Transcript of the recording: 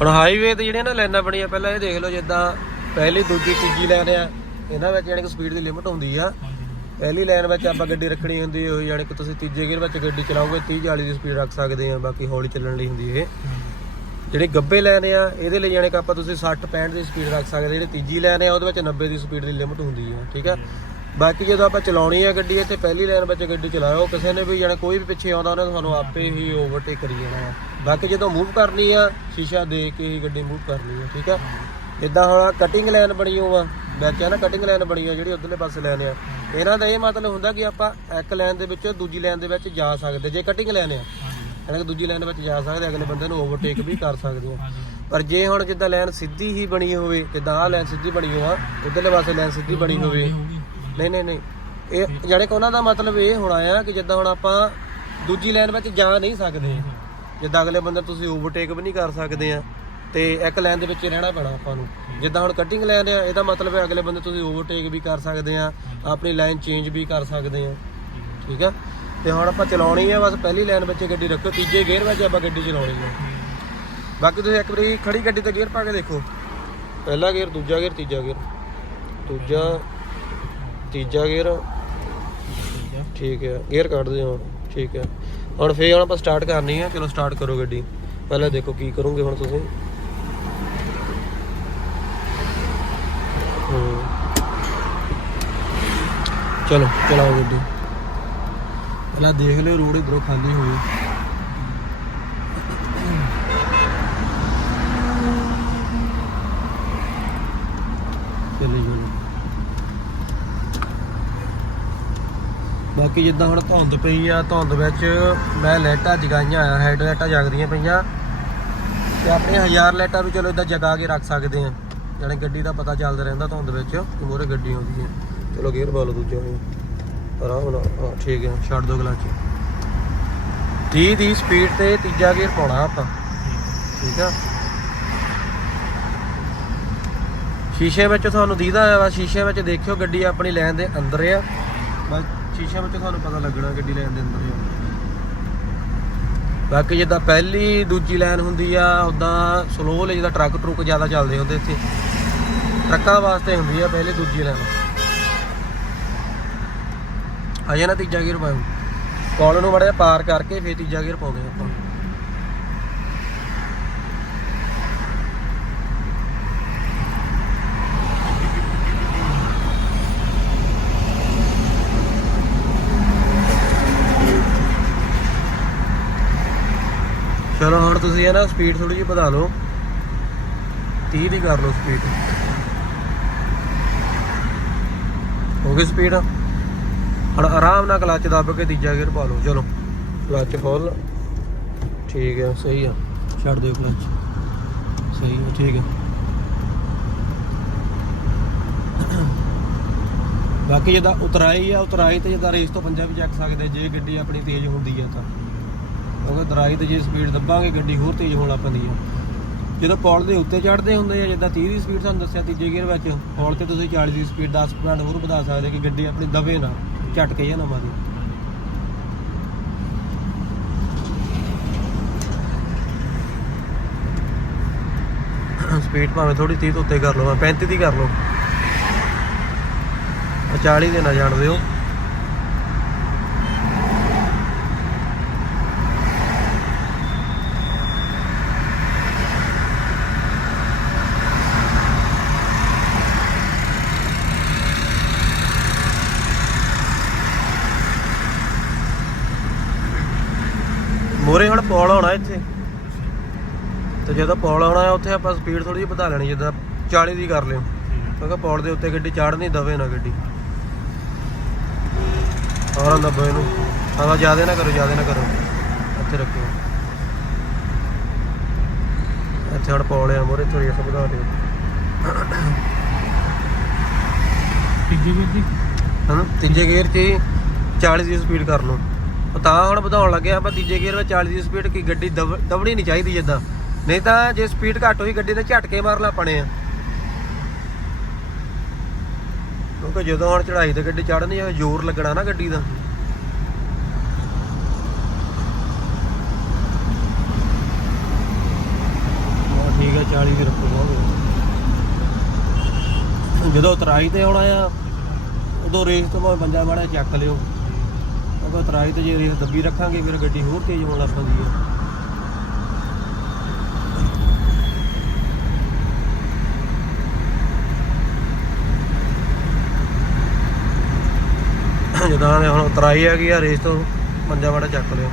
ਹੁਣ ਹਾਈਵੇ ਤੇ ਜਿਹੜੀਆਂ ਨਾ ਲਾਈਨਾਂ ਬਣੀਆਂ, ਪਹਿਲਾਂ ਇਹ ਦੇਖ ਲਓ ਜਿੱਦਾਂ ਪਹਿਲੀ, ਦੂਜੀ, ਤੀਜੀ ਲਾਈਨ ਆ, ਇਹਨਾਂ ਵਿੱਚ ਯਾਨੀ ਕਿ ਸਪੀਡ ਦੀ ਲਿਮਟ ਹੁੰਦੀ ਆ। ਪਹਿਲੀ ਲਾਈਨ ਵਿੱਚ ਆਪਾਂ ਗੱਡੀ ਰੱਖਣੀ ਹੁੰਦੀ ਹੋਈ ਯਾਨੀ ਕਿ ਤੁਸੀਂ ਤੀਜੇ ਗੇਅਰ ਵਿੱਚ ਗੱਡੀ ਚਲਾਓਗੇ 30 40 ਦੀ ਸਪੀਡ ਰੱਖ ਸਕਦੇ ਆ, ਬਾਕੀ ਹੌਲੀ ਚੱਲਣ ਲਈ ਹੁੰਦੀ ਇਹ। ਜਿਹੜੇ ਗੱਬੇ ਲਾਈਨ ਆ, ਇਹਦੇ ਲਈ ਯਾਨੀ ਕਿ ਆਪਾਂ ਤੁਸੀਂ 60 65 ਦੀ ਸਪੀਡ ਰੱਖ ਸਕਦੇ ਜਿਹੜੀ ਤੀਜੀ ਲਾਈਨ ਆ, ਉਹਦੇ ਵਿੱਚ 90 ਦੀ ਸਪੀਡ ਦੀ ਲਿਮਟ ਹੁੰਦੀ ਆ, ਠੀਕ ਆ? ਬਾਕੀ ਜਦੋਂ ਆਪਾਂ ਚਲਾਉਣੀ ਆ ਗੱਡੀ, ਇੱਥੇ ਪਹਿਲੀ ਲਾਈਨ ਵਿੱਚ ਗੱਡੀ ਚਲਾਓ, ਕਿਸੇ ਨੇ ਵੀ ਯਾਨੀ ਕੋਈ ਵੀ ਪਿੱਛੇ ਆਉਂਦਾ, ਉਹਨੇ ਤੁਹਾਨੂੰ ਆਪੇ ਹੀ ਓਵਰਟੇਕ ਕਰੀ ਜਾਣਾ ਆ। ਬਾਕੀ ਜਦੋਂ ਮੂਵ ਕਰਨੀ ਆ, ਸ਼ੀਸ਼ਾ ਦੇ ਕੇ ਹੀ ਗੱਡੀ ਮੂਵ ਕਰਨੀ ਆ, ਠੀਕ ਆ? ਜਿੱਦਾਂ ਹੁਣ ਕਟਿੰਗ ਲਾਈਨ ਬਣੀ ਹੋਆ ਮੈਂ ਕਿਹਾ ਨਾ ਕਟਿੰਗ ਲਾਈਨ ਬਣੀ ਆ ਜਿਹੜੀ ਉਧਰਲੇ ਪਾਸੇ ਲਾਈਨ ਆ। ਇਹਨਾਂ ਦਾ ਇਹ ਮਤਲਬ ਹੁੰਦਾ ਕਿ ਆਪਾਂ ਇੱਕ ਲਾਈਨ ਦੇ ਵਿੱਚੋਂ ਦੂਜੀ ਲਾਈਨ ਦੇ ਵਿੱਚ ਜਾ ਸਕਦੇ, ਜੇ ਕਟਿੰਗ ਲਾਈਨ ਆ। ਇਹਨਾਂ ਕਿ ਦੂਜੀ ਲਾਈਨ ਵਿੱਚ ਜਾ ਸਕਦੇ, ਅਗਲੇ ਬੰਦੇ ਨੂੰ ਓਵਰਟੇਕ ਵੀ ਕਰ ਸਕਦੇ ਆ। ਪਰ ਜੇ ਹੁਣ ਜਿੱਦਾਂ ਲਾਈਨ ਸਿੱਧੀ ਹੀ ਬਣੀ ਹੋਵੇ, ਜਿੱਦਾਂ ਆਹ ਲਾਈਨ ਸਿੱਧੀ ਬਣੀ ਹੋਆ, ਉਧਰਲੇ ਪਾਸੇ ਲਾਈਨ ਸਿੱਧੀ ਬਣੀ ਹੋਵੇ ਨਹੀਂ ਨਹੀਂ ਨਹੀਂ। ਇਹ ਜਿਹੜੇ ਕਿ ਉਹਨਾਂ ਦਾ ਮਤਲਬ ਇਹ ਹੋਣਾ ਆ ਕਿ ਜਿੱਦਾਂ ਹੁਣ ਆਪਾਂ ਦੂਜੀ ਲਾਈਨ ਵਿੱਚ ਜਾ ਨਹੀਂ ਸਕਦੇ। ਜਿੱਦਾਂ ਅਗਲੇ ਬੰਦੇ ਤੁਸੀਂ ਓਵਰਟੇਕ ਵੀ ਨਹੀਂ ਕਰ ਸਕਦੇ ਆ ਤੇ ਇੱਕ ਲਾਈਨ ਦੇ ਵਿੱਚ ਰਹਿਣਾ ਪੈਣਾ ਆਪਾਂ ਨੂੰ। ਜਿੱਦਾਂ ਹੁਣ ਕਟਿੰਗ ਲਾਈਨ ਆ ਇਹਦਾ ਮਤਲਬ ਹੈ ਅਗਲੇ ਬੰਦੇ ਤੁਸੀਂ ਓਵਰਟੇਕ ਵੀ ਕਰ ਸਕਦੇ ਆ ਆਪਣੀ ਲਾਈਨ ਚੇਂਜ ਵੀ ਕਰ ਸਕਦੇ ਆ। ਠੀਕ ਆ? ਤੇ ਹੁਣ ਆਪਾਂ ਚਲਾਉਣੀ ਆ ਬਸ ਪਹਿਲੀ ਲਾਈਨ ਵਿੱਚ ਗੱਡੀ ਰੱਖੋ ਤੀਜੇ ਗੇਅਰ ਵਿੱਚ ਆਪਾਂ ਗੱਡੀ ਚਲਾਉਣੀ ਆ। ਬਾਕੀ ਤੁਸੀਂ ਇੱਕ ਵਾਰੀ ਖੜੀ ਗੱਡੀ ਤੇ ਗੇਅਰ ਪਾ ਕੇ ਦੇਖੋ। ਪਹਿਲਾ ਗੇਅਰ ਦੂਜਾ ਗੇਅਰ ਤੀਜਾ ਗੇਅਰ ਦੂਜਾ ਤੀਜਾ ਗੇਅਰ ਠੀਕ ਹੈ ਗੇਅਰ ਕੱਢ ਦਿਓ ਹੁਣ। ਠੀਕ ਹੈ ਹੁਣ ਫੇਰ ਹੁਣ ਆਪਾਂ ਸਟਾਰਟ ਕਰਨੀ ਹੈ ਚਲੋ ਸਟਾਰਟ ਕਰੋ ਗੱਡੀ। ਪਹਿਲਾਂ ਦੇਖੋ ਕੀ ਕਰੋਗੇ ਹੁਣ ਤੁਸੀਂ। ਹੂੰ। ਚਲੋ, ਚਲਾਓ ਗੱਡੀ। ਪਹਿਲਾਂ ਦੇਖ ਲਿਓ ਰੋਡ ਇਧਰੋਂ ਖਾਲੀ ਹੋਈ। ਚਲੇ ਬਾਕੀ ਜਿੱਦਾਂ ਹੁਣ ਧੁੰਦ ਪਈ ਆ, ਧੁੰਦ ਵਿੱਚ ਮੈਂ ਲਾਈਟਾਂ ਜਗਾਈਆਂ ਆ ਹੈਡ ਲਾਈਟਾਂ ਜਗਦੀਆਂ ਪਈਆਂ। ਤੇ ਆਪਣੇ ਹਜ਼ਾਰ ਲਾਈਟਾਂ ਵੀ ਚਲੋ ਇਦਾਂ ਜਗਾ ਕੇ ਰੱਖ ਸਕਦੇ ਆ। ਜਾਣੀ ਗੱਡੀ ਦਾ ਪਤਾ ਚੱਲਦਾ ਰਹਿੰਦਾ ਧੁੰਦ ਵਿੱਚ, ਕਿ ਮੋਰੇ ਗੱਡੀ ਆਉਂਦੀ ਹੈ ਚਲੋ ਗੇਅਰ ਪਾ ਦੂਜਾ ਇਹ ਆਰਾਮ ਨਾਲ ਠੀਕ ਹੈ ਛੱਡ ਦੋ ਕਲਚ 30 ਦੀ ਸਪੀਡ ਤੇ ਤੀਜਾ ਗੇਅਰ ਪਾਉਣਾ ਆਪਾਂ। ਠੀਕ ਆ। ਸ਼ੀਸ਼ੇ ਵਿੱਚ ਤੁਹਾਨੂੰ ਦੀਦਾ ਆ ਵਾ, ਸ਼ੀਸ਼ੇ ਵਿੱਚ ਦੇਖਿਓ ਗੱਡੀ ਆਪਣੀ ਲਾਈਨ ਦੇ ਅੰਦਰ ਆ। ਬਸ ਸ਼ੀਸ਼ੇ ਵਿੱਚ ਤੁਹਾਨੂੰ ਪਤਾ ਲੱਗਣਾ ਗੱਡੀ ਲਾਈਨ ਦੇ ਅੰਦਰ ਆ ਬਾਕੀ ਜਿੱਦਾਂ ਪਹਿਲੀ ਦੂਜੀ ਲਾਈਨ ਹੁੰਦੀ ਆ ਉਦਾਂ ਸਲੋ ਜਿੱਦਾਂ ਟਰੱਕ ਟਰੁੱਕ ਜ਼ਿਆਦਾ ਚੱਲਦੇ ਹੁੰਦੇ ਇੱਥੇ। ਟਰੱਕਾਂ ਵਾਸਤੇ ਹੁੰਦੀ ਆ ਪਹਿਲੀ ਦੂਜੀ ਲਾਈਨ। ਆ ਜਾਣਾ ਤੀਜਾ ਗੇਅਰ ਪਾਉਂ ਕਾਲ ਨੂੰ ਮੜਿਆ ਪਾਰ ਕਰਕੇ ਫੇਰ ਤੀਜਾ ਗੇਅਰ ਪਾਉਂਦੇ ਆਪਾਂ। ਚਲੋ ਹੁਣ ਤੁਸੀਂ ਇਹ ਨਾ ਸਪੀਡ ਥੋੜੀ ਜਿਹੀ ਵਧਾ ਲਓ। 30 ਦੀ ਕਰ ਲਓ ਸਪੀਡ ਹੋ ਗਈ ਸਪੀਡ ਹੁਣ ਆਰਾਮ ਨਾਲ ਕਲਚ ਦੱਬ ਕੇ ਤੀਜਾ ਗੇਅਰ ਪਾ ਲਓ। ਚਲੋ ਕਲਚ ਫੁੱਲ ਠੀਕ ਹੈ, ਸਹੀ ਆ। ਛੱਡ ਦਿਓ ਕਲਚ ਸਹੀ ਹੈ ਠੀਕ ਹੈ ਬਾਕੀ ਜਿਹਦਾ ਉਤਰਾਈ ਆ, ਉਤਰਾਈ ਤੇ ਜਿਹਦਾ ਰੇਸ ਤੋਂ ਪੰਜਾ ਵੀ ਚੱਕ ਸਕਦੇ, ਜੇ ਗੱਡੀ ਆਪਣੀ ਤੇਜ਼ ਹੁੰਦੀ ਆ ਤਾਂ। ਕਿਉਂਕਿ ਦਰਾਈ ਤੇ ਜੇ ਸਪੀਡ ਦੱਬਾਂਗੇ, ਗੱਡੀ ਹੋਰ ਤੇਜ਼ ਹੋਣ ਲੱਗ ਪੈਂਦੀ ਹੈ ਜਦੋਂ ਪੌਲ ਦੇ ਉੱਤੇ ਚੜ੍ਹਦੇ ਹੁੰਦੇ ਆ, ਜਿੱਦਾਂ 30 ਦੀ ਸਪੀਡ ਤੁਹਾਨੂੰ ਦੱਸਿਆ ਤੀਜੇ ਗੇਅਰ ਵਿੱਚ ਪੌਲ ਤੇ ਤੁਸੀਂ 40 ਦੀ ਸਪੀਡ 10 ਪੁਆਇੰਟ ਹੋਰ ਵਧਾ ਸਕਦੇ ਕਿ ਗੱਡੀ ਆਪਣੀ ਦਵੇ ਨਾ, ਝਟਕੇ ਜਾਂ ਨਾ ਮਾਰੇ। ਸਪੀਡ ਭਾਵੇਂ ਥੋੜੀ 30 ਤੋਂ ਉੱਤੇ ਕਰ ਲਓ 35 ਦੀ ਕਰ ਲਓ। ਆਹ 40 ਦੇ ਨਾ ਜਾਣ ਦਿਓ ਮੋਰੇ ਹੁਣ ਪੌਲ ਆਉਣਾ ਇੱਥੇ। ਤੇ ਜਦੋਂ ਪੌਲ ਆਉਣਾ ਉੱਥੇ ਆਪਾਂ ਸਪੀਡ ਥੋੜੀ ਜਿਹੀ ਵਧਾ ਲੈਣੀ ਜਿੱਦਾਂ 40 ਦੀ ਕਰ ਲਿਓ। ਕਿਉਂਕਿ ਪੌਲ ਦੇ ਉੱਤੇ ਗੱਡੀ ਚੜ੍ਹਨੀ ਦਵੇ ਨਾ ਗੱਡੀ। ਔਰਾਂ ਦੱਬੋ ਇਹਨੂੰ ਹਵਾ ਜ਼ਿਆਦਾ ਨਾ ਕਰੋ ਜ਼ਿਆਦਾ ਨਾ ਕਰੋ। ਇੱਥੇ ਰੱਖੋ। ਇੱਥੇ ਹੁਣ ਪੌਲ ਆ ਮੋਰੇ ਥੋੜੀ ਜਿਹਾ ਵਧਾ ਦਿਓ। ਤੀਜੀ ਹਨਾ? ਗੇਅਰ 'ਚ ਹੀ 40 ਦੀ ਸਪੀਡ ਕਰ ਲਓ। ਉਹ ਤਾਂ ਹੁਣ ਵਧਾਉਣ ਲੱਗੇ ਆਪਾਂ ਤੀਜੇ ਗੇਅਰ ਵਿੱਚ 40 ਦੀ ਸਪੀਡ ਕੀ ਗੱਡੀ ਦਬ- ਦਬਣੀ ਨਹੀਂ ਚਾਹੀਦੀ ਜਿੱਦਾਂ। ਨਹੀਂ ਤਾਂ ਜੇ ਸਪੀਡ ਘੱਟ ਹੋਈ ਗੱਡੀ ਦੇ ਝਟਕੇ ਮਾਰਨਾ ਪਣੇ ਆ। ਕਿਉਂਕਿ ਜਦੋਂ ਹੁਣ ਚੜਾਈ ਤੇ ਗੱਡੀ ਚੜ੍ਹਨੀ ਆ ਜ਼ੋਰ ਲੱਗਣਾ ਨਾ ਗੱਡੀ ਦਾ। ਹਾਂ, ਠੀਕ 40 ਵੀ ਰੱਖੋ ਬਹੁਤ। ਜਦੋਂ ਉਤਰਾਈ ਤੇ ਆਉਣਾ ਆ ਉਦੋਂ ਰੇਸ ਤੋਂ ਭਾਵੇਂ ਪੰਜਾ ਮਾੜਾ ਚੱਕ ਲਿਓ। ਅਗਰ ਉਤਰਾਈ ਤੇ ਜੇ ਰੇਸ ਦੱਬੀ ਰੱਖਾਂਗੇ, ਫਿਰ ਗੱਡੀ ਹੋਰ ਤੇਜ਼ ਹੋਣ ਲੱਗ ਪੈਂਦੀ ਹੈ। ਜਦੋਂ ਹੁਣ ਤਰਾਈ ਹੈਗੀ ਆ, ਰੇਸ ਤੋਂ ਪੰਜਾ ਮਾੜਾ ਚੱਕ ਲਿਓ